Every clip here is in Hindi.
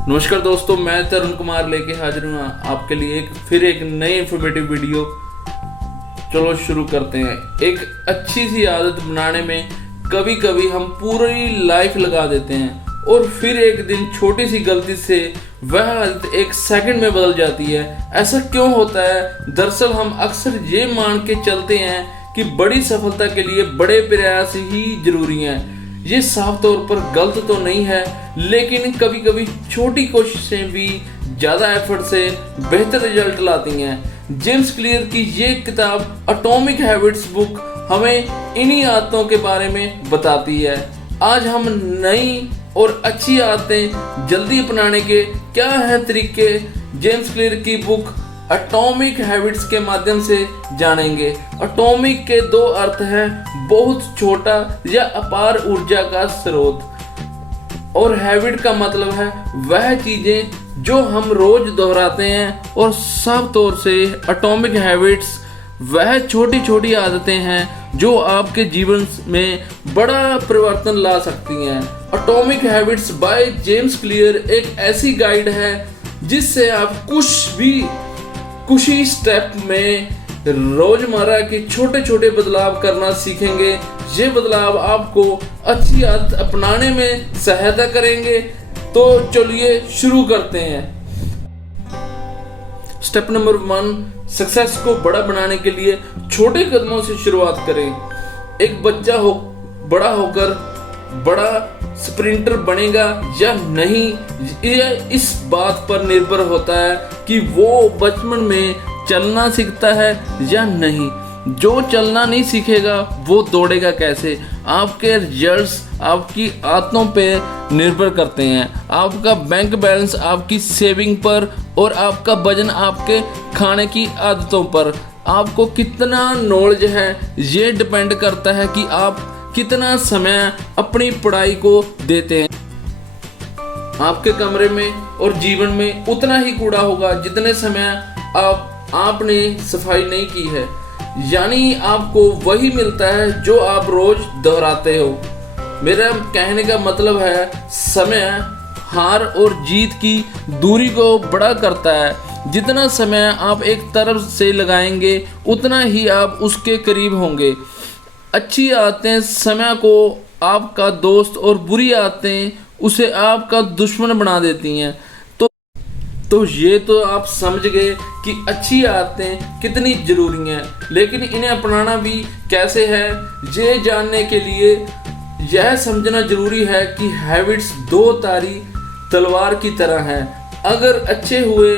नमस्कार दोस्तों, मैं तरुण कुमार लेके हाजिर हूँ आपके लिए फिर एक नई इंफॉर्मेटिव वीडियो। चलो शुरू करते हैं। एक अच्छी सी आदत बनाने में कभी कभी हम पूरी लाइफ लगा देते हैं और फिर एक दिन छोटी सी गलती से वह आदत एक सेकंड में बदल जाती है। ऐसा क्यों होता है? दरअसल हम अक्सर ये मान के चलते हैं कि बड़ी सफलता के लिए बड़े प्रयास ही जरूरी हैं। ये साफ तौर पर गलत तो नहीं है, लेकिन कभी कभी छोटी कोशिशें भी ज़्यादा एफर्ट से बेहतर रिजल्ट लाती हैं। जेम्स क्लियर की ये किताब एटॉमिक हैबिट्स बुक हमें इन्हीं आदतों के बारे में बताती है। आज हम नई और अच्छी आदतें जल्दी अपनाने के क्या हैं तरीके, जेम्स क्लियर की बुक एटॉमिक हैबिट्स के माध्यम से जानेंगे। एटॉमिक के दो अर्थ हैं, बहुत छोटा या अपार ऊर्जा का स्रोत, और हैबिट का मतलब है वह चीजें जो हम रोज दोहराते हैं। और साफ तौर से एटॉमिक हैबिट्स वह छोटी छोटी आदतें हैं जो आपके जीवन में बड़ा परिवर्तन ला सकती हैं। Atomic habits by James clear एक ऐसी गाइड है जिससे आप कुछ ही स्टेप में रोजमर्रा के छोटे छोटे बदलाव करना सीखेंगे। ये बदलाव आपको अच्छी आदत अपनाने में सहायता करेंगे। तो चलिए शुरू करते हैं। स्टेप नंबर 1, सक्सेस को बड़ा बनाने के लिए छोटे कदमों से शुरुआत करें। एक बच्चा बड़ा होकर बड़ा स्प्रिंटर बनेगा या नहीं, यह इस बात पर निर्भर होता है कि वो बचपन में चलना सीखता है या नहीं। जो चलना नहीं सीखेगा वो दौड़ेगा कैसे? आपके रिजल्ट्स आपकी आदतों पे निर्भर करते हैं। आपका बैंक बैलेंस आपकी सेविंग पर और आपका वजन आपके खाने की आदतों पर। आपको कितना नॉलेज है ये डिपेंड करता है कि आप कितना समय अपनी पढ़ाई को देते हैं। आपके कमरे में और जीवन में उतना ही कूड़ा होगा जितने समय आपने सफाई नहीं की है, यानी आपको वही मिलता है जो आप रोज दोहराते हो। मेरा कहने का मतलब है समय हार और जीत की दूरी को बड़ा करता है। जितना समय आप एक तरफ से लगाएंगे उतना ही आप उसके करीब होंगे। अच्छी आदतें समय को आपका दोस्त और बुरी आदतें उसे आपका दुश्मन बना देती हैं। तो ये तो आप समझ गए कि अच्छी आदतें कितनी जरूरी हैं, लेकिन इन्हें अपनाना भी कैसे है ये जानने के लिए यह समझना जरूरी है कि हैबिट्स दो धारी तलवार की तरह हैं। अगर अच्छे हुए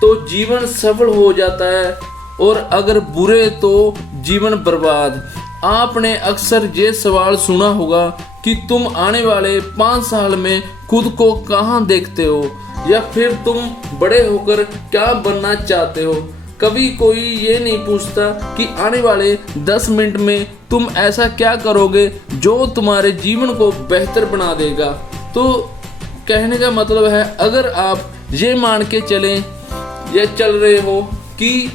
तो जीवन सफल हो जाता है और अगर बुरे तो जीवन बर्बाद। आपने अक्सर ये सवाल सुना होगा कि तुम आने वाले 5 साल में खुद को कहाँ देखते हो, या फिर तुम बड़े होकर क्या बनना चाहते हो। कभी कोई ये नहीं पूछता कि आने वाले 10 मिनट में तुम ऐसा क्या करोगे जो तुम्हारे जीवन को बेहतर बना देगा। तो कहने का मतलब है, अगर आप ये मान के चल रहे हो कि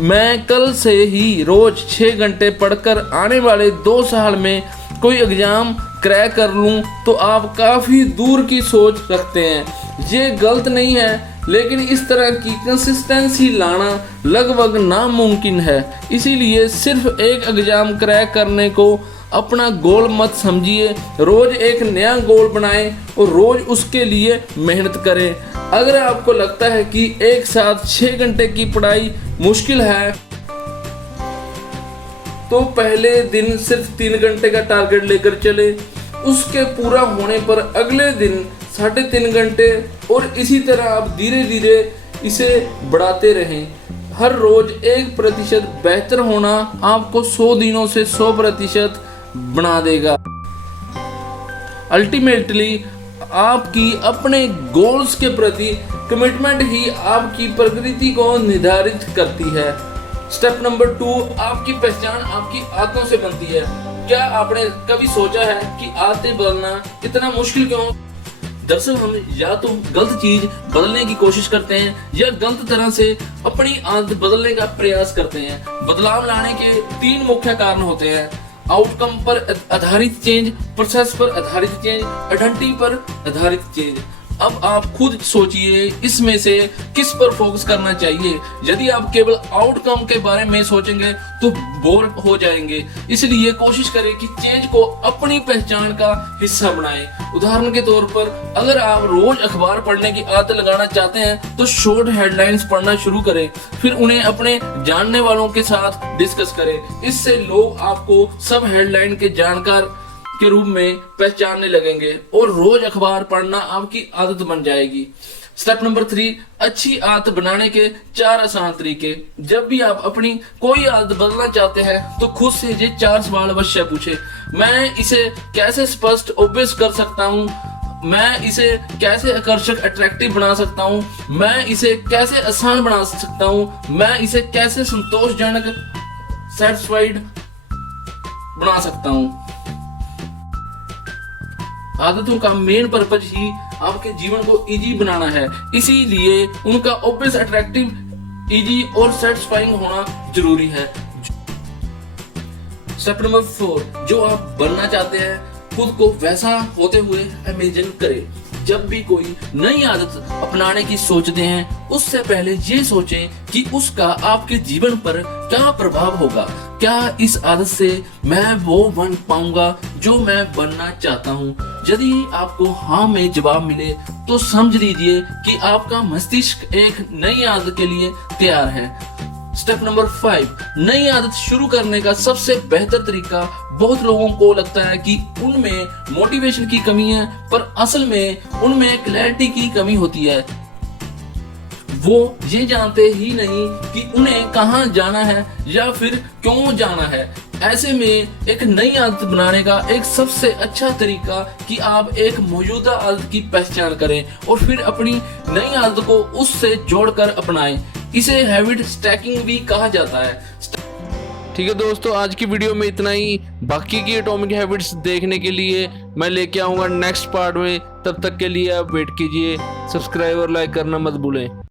मैं कल से ही रोज 6 घंटे पढ़कर आने वाले 2 साल में कोई एग्जाम क्रैक कर लूं, तो आप काफ़ी दूर की सोच रखते हैं। ये गलत नहीं है, लेकिन इस तरह की कंसिस्टेंसी लाना लगभग नामुमकिन है। इसीलिए सिर्फ एक एग्जाम क्रैक करने को अपना गोल मत समझिए। रोज एक नया गोल बनाएं और रोज उसके लिए मेहनत करें। अगर आपको लगता है कि एक साथ 6 घंटे की पढ़ाई मुश्किल है, तो पहले दिन सिर्फ 3 घंटे का टारगेट लेकर चले। उसके पूरा होने पर अगले दिन 3.5 घंटे, और इसी तरह आप धीरे धीरे इसे बढ़ाते रहें। हर रोज 1% बेहतर होना आपको 100 दिनों से 100% बना देगा। अल्टीमेटली आपकी अपने गोल्स के प्रति कमिटमेंट ही आपकी प्रगति को निर्धारित करती है। स्टेप नंबर 2, आपकी पहचान आपकी आदतों से बनती है। क्या आपने कभी सोचा है कि आदतें बदलना इतना मुश्किल क्यों? दरअसल हम या तो गलत चीज बदलने की कोशिश करते हैं या गलत तरह से अपनी आदत बदलने का प्रयास करते हैं। बदलाव लाने के 3 मुख्य कारण होते हैं: आउटकम पर आधारित चेंज, प्रोसेस पर आधारित चेंज, आइडेंटिटी पर आधारित चेंज। अब आप खुद सोचिए इसमें से किस पर फोकस करना चाहिए। यदि आप केवल आउटकम के बारे में सोचेंगे तो बोर हो जाएंगे। इसलिए कोशिश करें कि चेंज को अपनी पहचान का हिस्सा बनाएं। उदाहरण के तौर पर अगर आप रोज अखबार पढ़ने की आदत लगाना चाहते हैं तो शॉर्ट हेडलाइंस पढ़ना शुरू करें, फिर उन्हें अपने जानने वालों के साथ डिस्कस करें। इससे लोग आपको सब हेडलाइन के जानकार के रूप में पहचानने लगेंगे और रोज अखबार पढ़ना आपकी आदत बन जाएगी। स्टेप नंबर 3, अच्छी आदत बनाने के 4 आसान तरीके। जब भी आप अपनी कोई आदत बदलना चाहते हैं तो खुद से ये 4 सवाल अवश्य पूछे। मैं इसे कैसे स्पष्ट ऑब्वियस कर सकता हूँ, मैं इसे कैसे आकर्षक अट्रैक्टिव बना सकता हूँ, मैं इसे कैसे आसान बना सकता हूँ, मैं इसे कैसे संतोषजनक सेटिस्फाइड बना सकता हूँ। आदतों का मेन पर्पज ही आपके जीवन को इजी बनाना है, इसीलिए उनका ऑब्वियस, अट्रैक्टिव, इजी और सेटिस्फाइंग होना जरूरी है। स्टेप नंबर 4, जो आप बनना चाहते हैं खुद को वैसा होते हुए इमेजिन करें। जब भी कोई नई आदत अपनाने की सोचते हैं उससे पहले ये सोचें कि उसका आपके जीवन पर क्या प्रभाव होगा। क्या इस आदत से मैं वो बन पाऊंगा जो मैं बनना चाहता हूँ? यदि आपको हाँ में जवाब मिले तो समझ लीजिए कि आपका मस्तिष्क एक नई आदत के लिए तैयार है। स्टेप नंबर 5, नई आदत शुरू करने का सबसे बेहतर तरीका। बहुत लोगों को लगता है कि उनमें मोटिवेशन की कमी है, पर असल में उनमें क्लैरिटी की कमी होती है। वो ये जानते ही नहीं कि उन्हें कहाँ जाना है या फिर क्यों जाना है। ऐसे में एक नई आदत बनाने का एक सबसे अच्छा तरीका कि आप एक मौजूदा आदत की पहचान करें और फिर अपनी नई आदत को उससे जोड़कर अपनाएं। इसे हैबिट स्टैकिंग भी कहा जाता है। ठीक है दोस्तों, आज की वीडियो में इतना ही। बाकी की एटॉमिक हैबिट्स देखने के लिए मैं लेके आऊंगा नेक्स्ट पार्ट में। तब तक के लिए आप वेट कीजिए। सब्सक्राइब और लाइक करना मत भूलें।